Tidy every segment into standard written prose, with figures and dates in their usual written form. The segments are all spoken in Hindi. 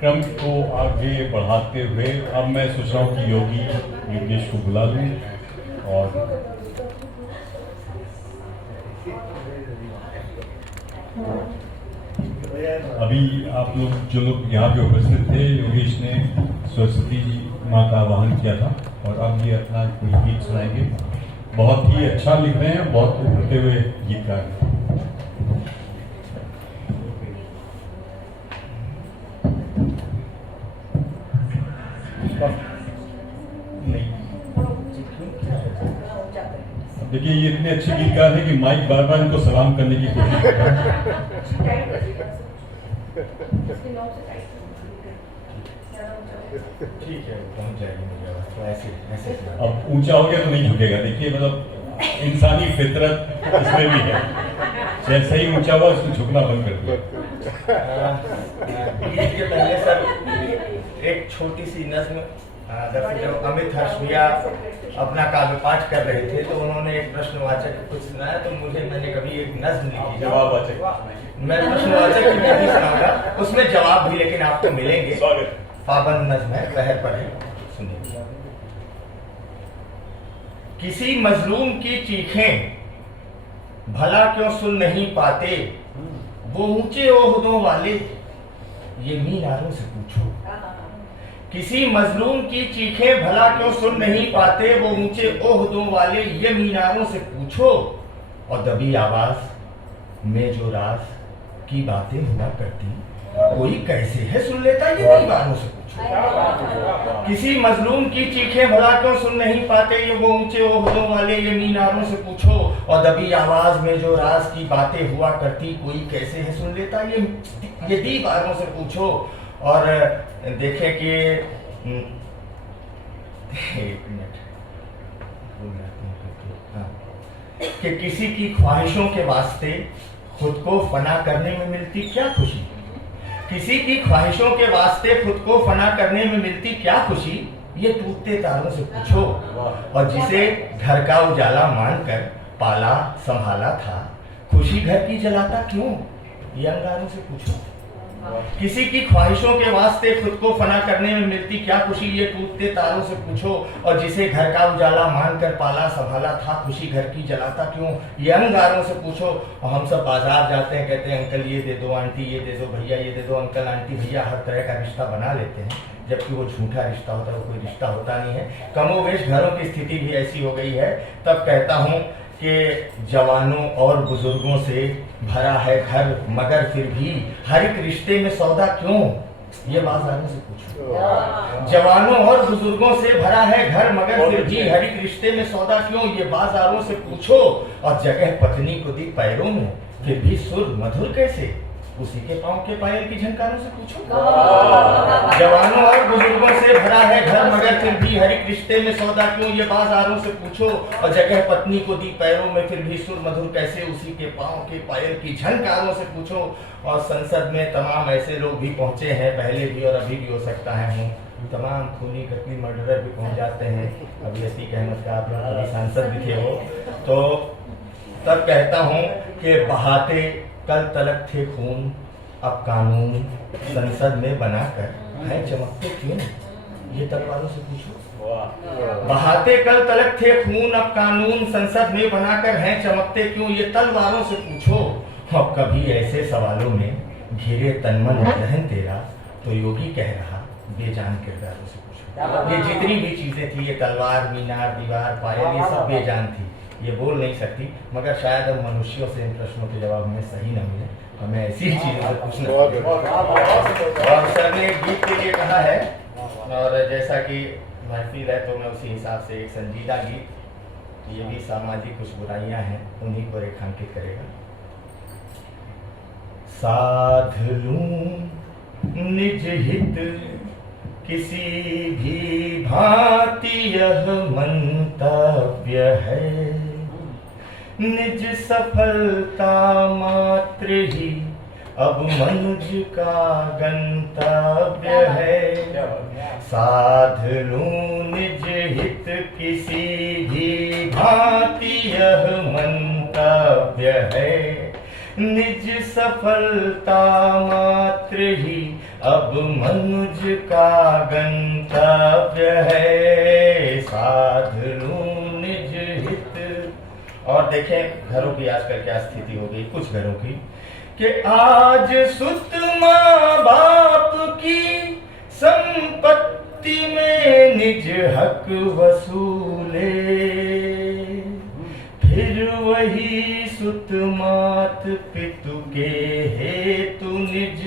क्रम को आगे बढ़ाते हुए अब मैं सोच रहा हूँ कि योगेश को बुला लूँ और अभी आप लोग जो लोग यहाँ पे उपस्थित थे, योगेश ने सरस्वती माँ का आवाहन किया था और अब ये अपना कुछ गीत सुनाएंगे। बहुत ही अच्छा लिख रहे हैं, बहुत उभरते हुए गीतकार हैं। देखिए ये इतने अच्छे गीतकार हैं कि माइक बार बार इनको सलाम करने की कोशिश कर रहा है। ठीक है, पहुंच जाएगी मुझे ऐसे ऐसे। अब ऊंचा हो गया तो नहीं झुकेगा। देखिए मतलब इंसानी फितरत इसमें भी है, जैसे ही ऊंचा हुआ उसको झुकना बंद कर दिया। गीत के पहले सर एक छोटी सी नज्म, जब अमित हर्ष भैया अपना काव्य पाठ कर रहे थे तो उन्होंने एक प्रश्नवाचक कुछ सुनाया, तो मैंने कभी एक नज्म लिखी जवाबवाचक, मैं प्रश्नवाचक की नहीं सुनाऊंगा, उसमें जवाब भी लेकिन आपको मिलेंगे। स्वागत। पाबंद नज्म है, बहर पढ़े सुनिए। किसी मजलूम की चीखें भला क्यों सुन नहीं पाते, वो ऊंचे ओहदों वाले ये मीनारों से पूछो। किसी मजलूम की चीखें भला क्यों सुन नहीं पाते, वो ऊंचे ओहदों वाले ये मीनारों से पूछो। और दबी आवाज में जो राज की बातें हुआ करती, कोई कैसे है सुन लेता ये दीवारों से पूछो। किसी मजलूम की चीखें भला क्यों सुन नहीं पाते, ये वो ऊंचे ओहदों वाले ये मीनारों से पूछो। और दबी आवाज में जो राज की बातें हुआ करती, कोई कैसे है सुन लेता ये दीवारों से पूछो। और देखें कि एक मिनट कि किसी की ख्वाहिशों के वास्ते खुद को फना करने में मिलती क्या खुशी। किसी की ख्वाहिशों के वास्ते खुद को फना करने में मिलती क्या खुशी, ये टूटते तारों से पूछो। और जिसे घर का उजाला मानकर पाला संभाला था, खुशी घर की जलाता क्यों, ये अंगारों से पूछो। किसी की ख्वाहिशों के वास्ते खुद को फना करने में मिलती क्या खुशी, ये टूटते तारों से पूछो। और जिसे घर का उजाला मानकर पाला संभाला था, खुशी घर की जलाता क्यों, ये अंगारों से पूछो। और हम सब बाजार जाते हैं, कहते हैं अंकल ये दे दो, आंटी ये दे दो, भैया ये दे दो। अंकल आंटी भैया हर तरह का रिश्ता बना लेते हैं, जबकि वो झूठा रिश्ता होता है, वो कोई रिश्ता होता नहीं है। कमोवेश घरों की स्थिति भी ऐसी हो गई है। तब कहता हूँ कि जवानों और बुजुर्गों से भरा है घर, मगर फिर भी हर एक रिश्ते में सौदा क्यों, ये बाजारों से पूछो। जवानों और बुजुर्गों से भरा है घर, मगर फिर भी हर एक रिश्ते में सौदा क्यों, ये बाजारों से पूछो। और जगह पत्नी को दी पैरों में, फिर भी सुर मधुर कैसे, उसी के पांव के पायल की झनकारों से पूछो। जवानों और बुजुर्गों से भरा है घर, मगर फिर भी हर एक रिश्ते में सौदा क्यों, ये बाजारों से पूछो। और जगह पत्नी को दी पैरों में, फिर भी सुर मधुर कैसे, उसी के पांव के पायल की झनकारों से पूछो। और संसद में तमाम ऐसे लोग भी पहुंचे हैं, पहले भी और अभी भी हो सकता है, तमाम खूनी कतली मर्डरर भी पहुंच जाते हैं। अभी अतीक अहमद का आप लोग कभी सांसद भी थे हो, तो तब कहता हूँ कि बहाते कल तलक थे खून, अब कानून संसद में बनाकर है चमकते क्यों, ये तलवारों से पूछो। बहाते कल तलक थे खून, अब कानून संसद में बनाकर हैं चमकते क्यों, ये तलवारों से पूछो। और कभी ऐसे सवालों में घिरे तनमन रहन तेरा, तो योगी कह रहा बेजान किरदारों से पूछो। ये जितनी भी चीजें थी, ये तलवार, मीनार, दीवार, पायल, ये सब बेजान थी, ये बोल नहीं सकती। मगर शायद अब मनुष्यों से इन प्रश्नों के जवाब हमें सही न मिले, हमें ऐसी चीजों से पूछना। और सर ने एक गीत के लिए कहा है, और जैसा कि महफिल है तो मैं उसी हिसाब से एक संजीदा गीत, ये भी सामाजिक कुछ बुराइयां हैं उन्हीं को रेखांकित करेगा। साध लूं निज हित किसी भी भांति यह मंतव्य है, निज सफलता मात्र ही अब मनुज का गंतव्य है। साध लूं निज हित किसी भी भांति यह मंतव्य है, निज सफलता मात्र ही अब मनुज का गंतव्य है, साधनु निज हित। और देखें घरों की आजकल क्या स्थिति हो गई, कुछ घरों की, कि आज सुत माँ बाप की संपत्ति में निज हक वसूले, फिर वही सुत मात पितु के हेतु निज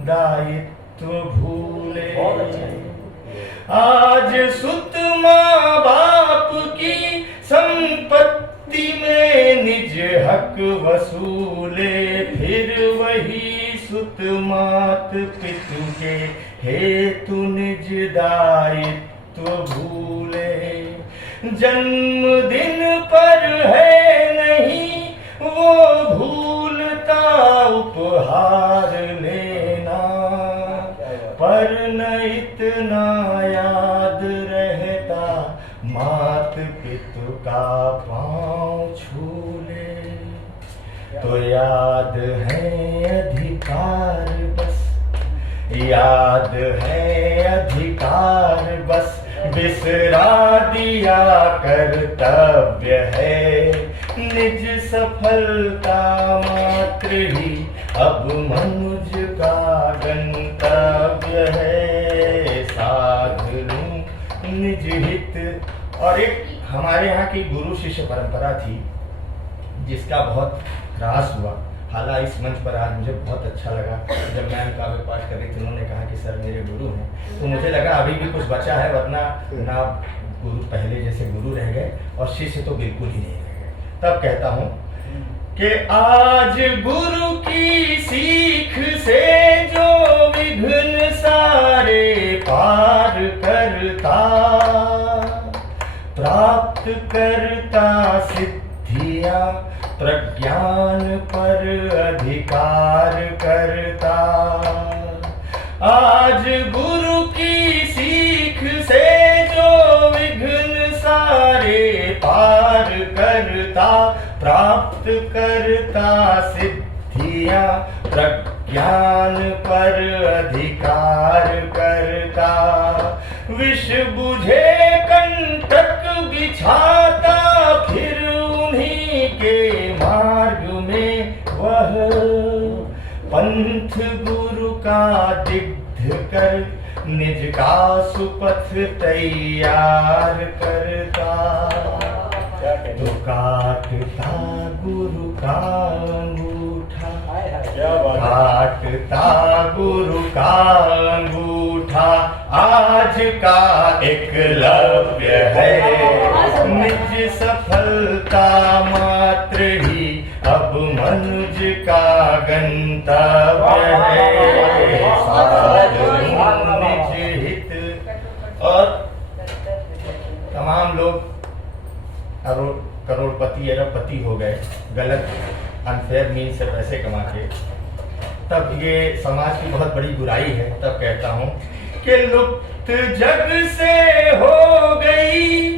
दायित्व भूले। आज सुत माँ बाप की संपत्ति में निज हक वसूले, फिर वही सुत मात पितु के हेतु निज दायित्व भूले। जन्मदिन पर है नहीं वो भूलता उपहार लेना, पर न इतना याद रहता मात पितु का पाँव छू ले। तो याद है अधिकार बस, याद है अधिकार बस, बिसरा दिया कर्तव्य है, निज सफलता मात्र ही अब मनुज का गंतव्य है, साधनु निज हित। और एक हमारे यहाँ की गुरु शिष्य परंपरा थी जिसका बहुत ह्रास हुआ। हालांकि इस मंच पर आज मुझे बहुत अच्छा लगा, जब मैम काव्य पाठ कर रही थी उन्होंने कहा कि सर मेरे गुरु हैं, तो मुझे लगा अभी भी कुछ बचा है, वरना ना गुरु पहले जैसे गुरु रह गए और शिष्य तो बिल्कुल ही नहीं रह गए। तब कहता हूँ कि आज गुरु की सीख से जो विघ्न सारे पार करता, प्राप्त करता सिद्धियां प्रज्ञान पर अधिकार करता। आज गुरु की सीख से जो विघ्न सारे पार करता, प्राप्त करता सिद्धियां प्रज्ञान पर अधिकार करता। विष बुझे कंटक बिछाता फिर उन्हीं के मार्ग में वह, पंथ गुरु का दिग्ध कर निज का सुपथ तैयार करता। तो काटता गुरु का अंगूठा, काटता गुरु का अंगूठा, आज का एकलव्य है, निज सफलता मात्र ही अब मनुज का गंतव्य है, साधनु निज हित। और तमाम लोग करोड़पति अरबपति हो गए गलत अनफेयर मीन से पैसे कमा के, तब ये समाज की बहुत बड़ी बुराई है। तब कहता हूँ कि लुप्त जग से हो गई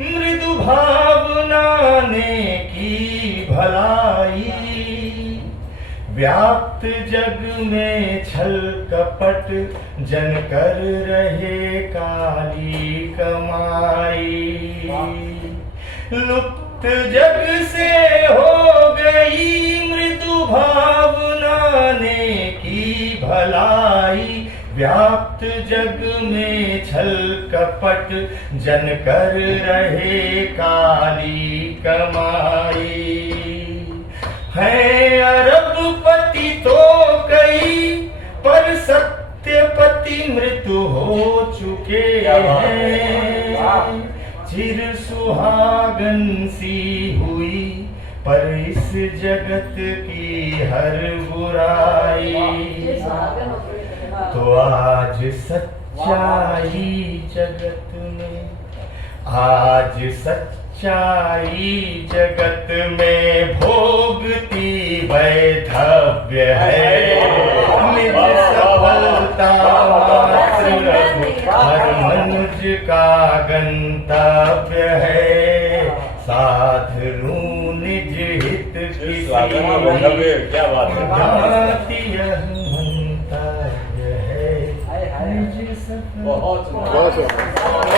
मृदु भावना ने की भलाई, व्याप्त जग में छल कपट जन कर रहे काली कमाई। लुप्त जग से हो गई मृदु भावना ने की भलाई, व्याप्त जग में छल कपट जन कर रहे काली कमाई। है अरबपति तो कई पर सत्यपति मृत्यु हो चुके हैं, चिर सुहागन सी हुई पर इस जगत की हर बुराई। तो आज सच्चाई जगत में, आज सच्चाई जगत में भोगती वैधव्य है, निज सफलता मात्र हर मनुज का गंतव्य है, साधनु निज हित किसी वैभव, क्या बात है। जाति अहंता है निज सफर। बहुत सुंदर।